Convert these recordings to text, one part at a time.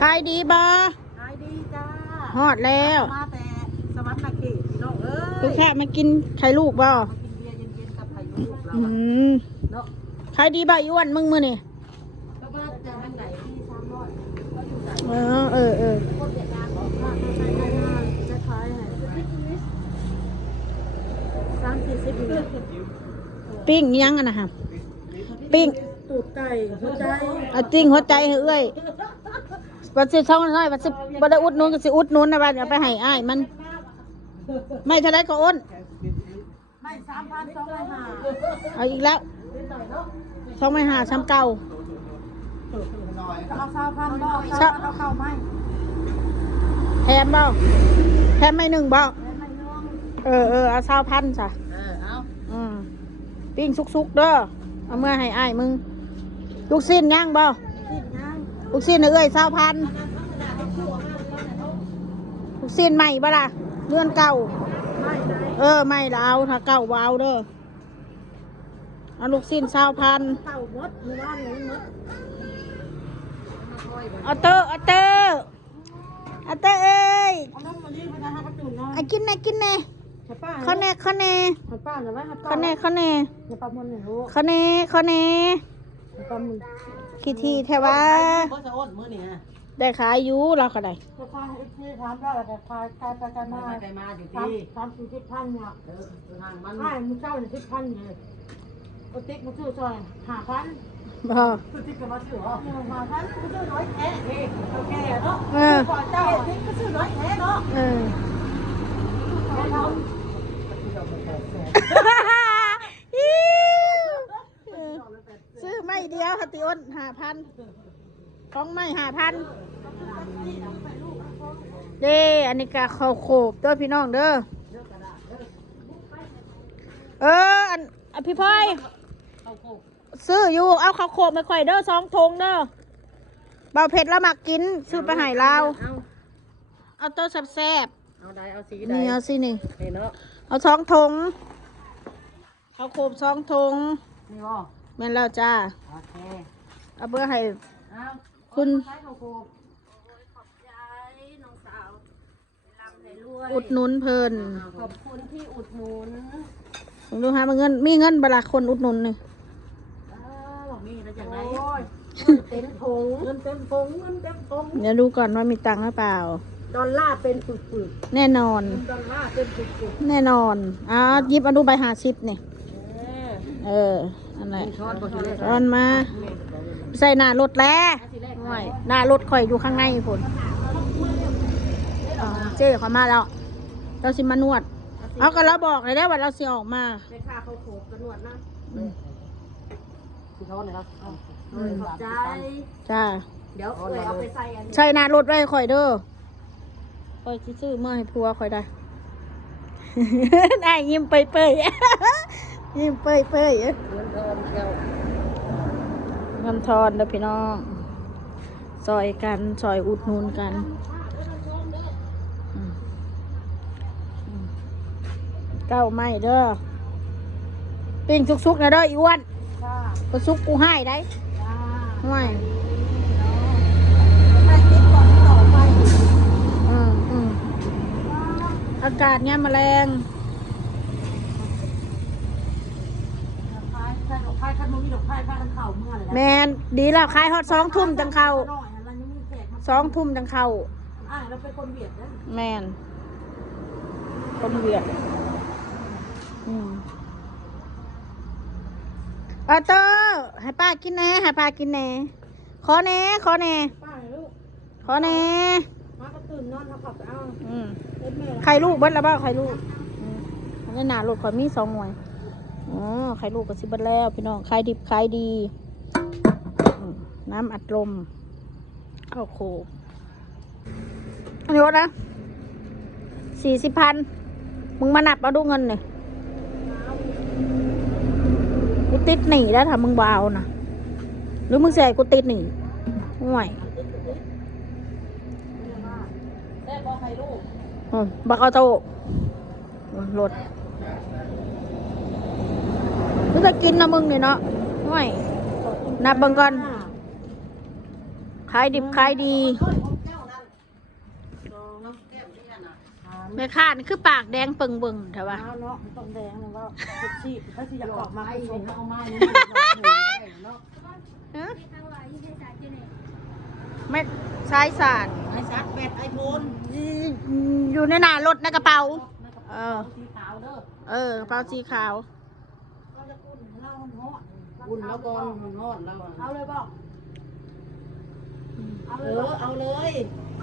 ขายดีบ่ขายดีจ้าฮอดแล้วมาแต่สวรรค์นาเขตพี่น้องเอ้ยลูกค้ามากินไข่ลูกบ่มากินเบียร์เย็นๆกับไข่ลูกเราเนาะขายดีบ่อ้วนมึงมื้อนี่ก็มาจากทางไหนที่300ก็อยู่ไหนคนเวียดนามออกมาใช้ได้มากจะขายให้30-40ปิ้งยังอ่ะนะฮะปิ้งตูดไก่หัวใจเอาติ้งหัวใจให้เอ้ยบัดสิช่องน้อยบัดสิบ่ได้อุดหนุนก็สิอุดหนุนนะบัดเอาไปให้อ้ายมันไม่เท่าไรก็อ้นไม่3,250เอาอีกแล้วช่องไม่หาซ้ำเก่าเอา2,000บ่เอาเข้าไหมแถมบ่แถมไม่หนึ่งบ่เอา20,000จ้ะเอาปิ้งสุกๆเด้อเอาเมื่อให้อ้ายมึงลูกชิ้นย่างบ่ลูกชิ้นเอ้ย20,000ลูกชิ้นใหม่บ่ล่ะเรือนเก่าไม่ละเอาถ้าเก่าบ่เอาเด้อเอาลูกชิ้น20,000เต่าหมดหมู่บ้านนี้หมดเอาเตอเอ้ยเอาน้ำมันนี่ไปนะฮะกระตุ้นน้อยกินแน่ข้อแน่ป้าหน่อยไหมข้อแน่อย่าปลาหมึนหน่อยลูกข้อแน่ปลาหมึนขี้ทีแท้ว่าเพิ่งจะอ้นมื้อนี่ฮะได้ขายอยู่เราก็ได้ราคาที่ถามได้แต่ขายไปมาอยู่ที่30-40,000เนี่ยมึงเจ้าเนี่ย10,000เนี่ยกติ๊กมาซื้อซอย5,000บ่กติ๊กก็มาซื้อเหรอ5,000ก็ซื้อ100แท้โอเคเนาะก่อนเจ้าติ๊กก็ซื้อ100แท้เนาะซื้อไม่เดียวค่ะติอ้น5,000ของไม่5,000เด้อันนี้ก็ข้าวโขบเด้อพี่น้องเด้ออันพี่พ่อยซื้ออยู่เอาข้าวโขบมาข่อยเด้อ2 ถุงเด้อเบาเผ็ดแล้วมักกินซื้อไปให้เราเอาตัวแซ่บเอาได้เอาสี นี่เอาสินี่เนาะเอา2 ถุงข้าวโขบ2 ถุงนี่บ่ แม่นแล้วจ้าโอเคเอาเบอร์ให้คุณอุดหนุนเพิ่นขอบคุณที่อุดหนุนผมดูฮะมีเงินบลาคนอุดหนุนนี่มีแล้วจากไหนเต็มถุงเงินเต็มถุงเดี๋ยวดูก่อนว่ามีตังค์หรือเปล่าดอลลาร์เป็นปึกแน่นอนดอลลาร์เป็นปึกแน่นอนยิบเอาดูใบ50นี่อันไหนร้อนมาใส่หน้ารถแล้วหน้ารถข่อยอยู่ข้างในผลเจ๊เขามาแล้วเราสิมานวดเอาก็เราบอกเลยได้ว่าเราสิออกมาในค่าเขาโขกกระนวดนะที่เขาเนี่ยครับขอบใจจ้าเดี๋ยวเอาไปใส่หน้ารถไว้ข่อยเด้อข่อยซื้อเมื่อให้ผัวข่อยได้ได้ยิ้มเปยยิ้มเปยเงินทอนเด้อพี่น้องซอยกันซอยอุดหนุนกันเก้าไม้เด้อปิ้งสุกๆนะเด้ออีอ้วนก็สุกกูให้ได้ห่วยอากาศเนี่ยแมลงแมนดีแล้วขายฮอด2 ทุ่มจังเข้า2 ทุ่มจังเข้าเราเป็นคนเวียดนะแมนคนเวียดเตอร์ให้ป้ากินแหน่ขอแหน่ป้าลูกขอแหน่มาก็ตื่นนอนเขาขับไปเอาไข่ลูกเบิ้ลแล้วบ้าไข่ลูกนี่หนาลูกขอมี2 หน่วยไข่ลูกก็สิเบิ้ลแล้วพี่น้องขายดิบขายดีน้ำอัดลมข้าวโขบอันนี้วะนะ40,000มึงมานับเอาดูเงินเนี่ยกูติดหนีแล้วถ้ามึงเบานะหรือมึงเสียกูติดหนีห่วยบักเอาโตรถมึงจะกินนะมึงเนี่ยเนาะห่วยนับบังก่อน ขายดิบขายดีแม่ค้านี่คือปากแดงเปิงเบิ่งเถอะวะ เอาเนาะมันต้องแดงนะว่าเจ็บชีพเขาสิอยากออกมาให้ชมเอาไม้นี่เนาะ ฮะไม่ใช้สาร ไอ้ซักแบตไอโฟน อยู่ในหน้ารถในกระเป๋า เออ สีขาวเด้อก ระเป๋าสีขาว เราจะอุ่นเราอุ่นแล้วก่อนมันฮอดเราเอาเลยบอกเอาเลย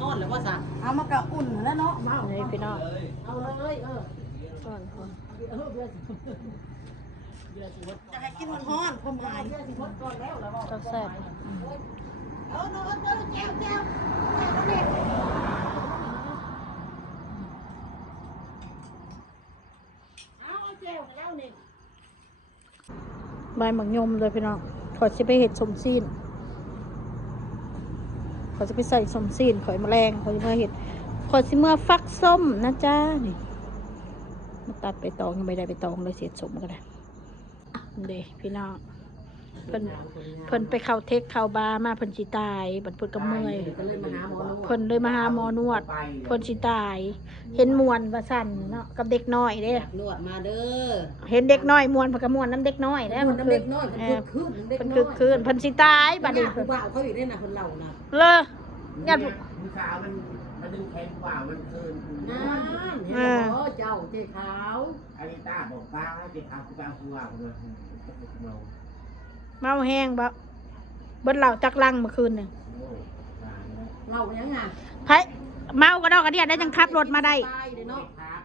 ฮอดแล้วว่าสั่งเอามากะอุ่นแล้วเนาะมา นี่พี่น้อง เอาเลยก่อน จะให้กินมันฮอดความหมาย ต้องแซ่บ เอาเนาะแก้วเด็กเอาแก้วแล้วนี่ ใบหมักยมเลยพี่น้องขอจะไปเห็ดสมซีนขอจะไปใส่สมซีนขอยแมลงขอจะมาเห็ดขอสิเมื่อฟักส้มนะจ๊ะนี่มาตัดไปตองยังไม่ได้ไปตองเลยเสียดสมก็ได้เด้พี่น้องเพิ่นไปเข้าเทคเข้าบาร์มาเพิ่นสิตายบัดเพิ่นก็เมื่อยเพิ่นเลยมาหาหมอนวดเพิ่นสิตาย เห็นมวนว่าสั่นเนาะกับเด็กน้อยเด้ นวดมาเด้อ เห็นเด็กน้อยมวนเพิ่นก็มวนน้ำเด็กน้อยแล้ว มันเด็กน้อยมันคึก เพิ่นคึกคืนเพิ่นสิตายบัดนี้ ผู้บ่าวเขาอยู่ได้น่ะคนเราน่ะ เลยญาติ ผู้สาวมันดึงแขนกว่ามันคืน น้ำเห็นบ่เจ้าเจ๊ขาว อาริต้าบอกป้าให้ไปเอาผู้สาวผู้ว่าคนละเมา เมาแห้งบ่เบิ้ลเหล่าจักลังเมื่อคืนนี่ โอ้ตายแล้ว เรายังไง ไผเมากระดอกกระเดียดได้จังขับรถมาได้ ไปเนาะ ครับ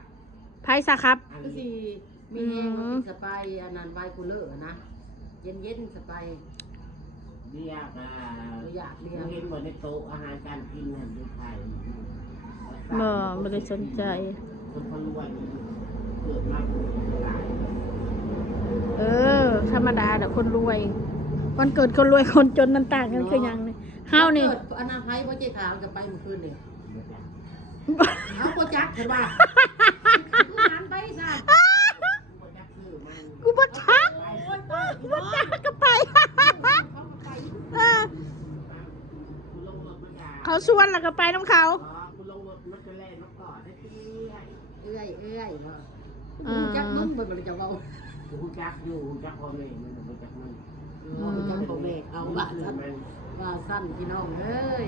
ไผซะครับ อัน ก็สิ นี้ มีแฮงมันสไปอันนั้นไวคูลเลอร์นะเย็นๆสไป เรียกอยากเรียน เห็นหมดในโต๊ะอาหารการกินหันดูไทย ไม่ได้สนใจ คนคนรวยเกิดมาหลาย เออ ธรรมดาแต่คนรวย วันเกิดคนรวยคนจนนั่นต่างกันคือหยังนี่เฮานี่ อันนั้นไผบ่เจ๊ขาวจะไปเมื่อคืนนี่เอาบ่จักเห็นว่าหันไปซะ กูบ่ชักกูบ่ชักก็ไปเออเขาชวนแล้วก็ไปน้ำเขา คุณลงรถมันจะแล่นมาก่อนได้ที เอ้ยบ่จักมึงเบิ่งจะเว้า คุณจักอยู่คุณจักพ่อแม่มันคุณจักมัน จักบ่แม่เอาว่าซั่นว่าซั่นพี่น้องเอ้ย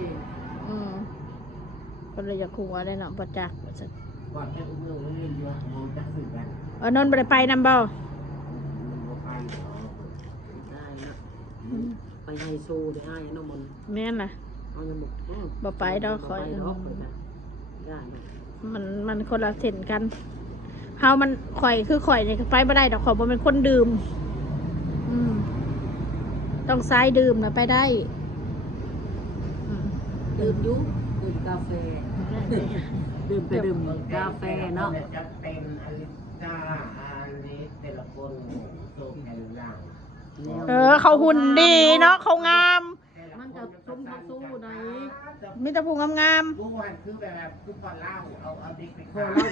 คนเลยอยากหัวได้เนาะบ่จักว่าซั่น ก่อนแค่อุ้มเรื่องเล่นอยู่มองจักสื่อกัน นนท์บ่ได้ไปนำบ่ มันบ่ไป ได้นะไปไฮโซได้อ้ายน้องมน แม่นล่ะ เอายังบ่ บ่ไปดอกคอย ได้ มันคนละเส้นกันเฮามันข่อยคือข่อยนี่ไปบ่ได้ดอกข่อยบ่เป็นคนดื่มต้องซ้ายดื่มนะไปได้ดื่มอยู่ดื่มกาแฟดื่มไปดื่มกาแฟเนาะ จะเป็นอลิซาอันนี้แต่ละคนโซแคนล่าง เขาหุ่นดีเนาะเขางาม มันจะชมสู้ไหน มีแต่ผู้งาม ผู้วันคือแบบคือก่อนเล่าเอาเด็กไป พอ ฆ่า เล่า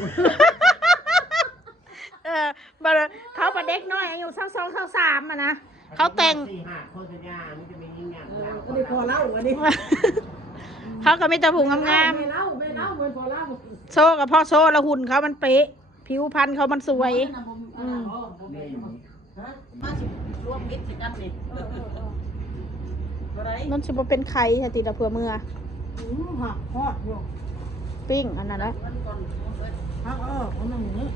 บ่เขาประเด็กน้อยอายุ22-23อ่ะนะเขาแต่ง 4-5โฆษณามันจะมียิ่งอย่าง อันนี้พอเล่าอันนี้ เขาก็มีแต่ผู้งาม ไม่เล่าเหมือนพอเล่า ๆโซ่กับพ่อโซ่ละหุ่นเขามันเป๊ะผิวพรรณเขามันสวย มาสิรวมมิตรสิกันนี่อะไร นั่นสิบ่เป็นไข่ค่ะติดละเพื่อมือ หักฮอดอยู่ ปิ้งอันนั้นแหละ หักอันนั้นอย่างนี้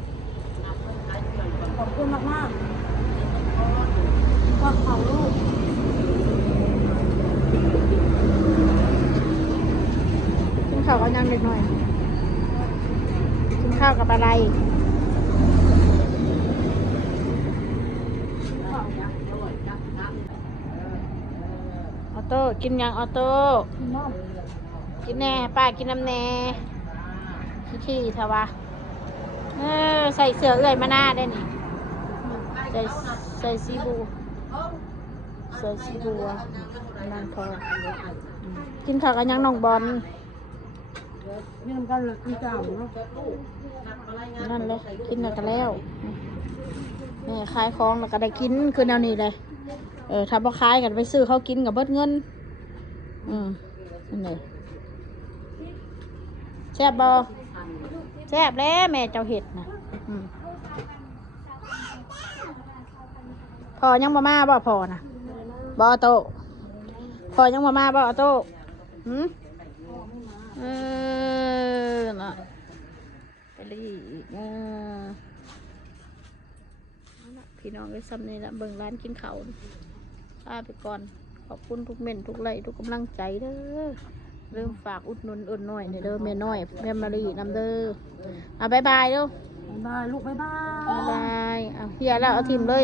ขอบคุณมากก็เขาลูก กินข้าวกับยังเด็กหน่อยกินข้าวกับอะไรออโต้กินยังออโต้กินแน่ป้ากินน้ำแน่ขี้เถอะวะใส่เสื้อเอื้อยมาหน้าได้นี่ใส่ซีบูใส่ซีบัวนั่นพอกินข้าวกับยังน้องบอล นี่มันก็เลยที่เก่าเนาะ นั่นเลยกินแล้วก็แล้วนี่ขายของแล้วก็ได้กินคือแนวนี้เลยถ้าบ่ขายกันไปซื้อเขากินกับเบิดเงิน อันนี้แซ่บบ่แซ่บแล้วแม่เจ้าเห็ดนะอืมพอยังมาบ่พอนะบ่โตพอยังมาบ่โตหืมน่ะไปเลยอีกพี่น้องก็ซ้ำนี่ละเบิ่งร้านกินข้าวลาไปก่อนขอบคุณทุกเม่นทุกไลค์ทุกกำลังใจเด้อเริ่มฝากอุดหนุนหน่อยเด้อแม่น้อยแม่มารีนำเด้อบายบายเด้อ บ๊ายบายลูกบ๊ายบาย บายบายเอาเฮียแล้วเอาทิมเลย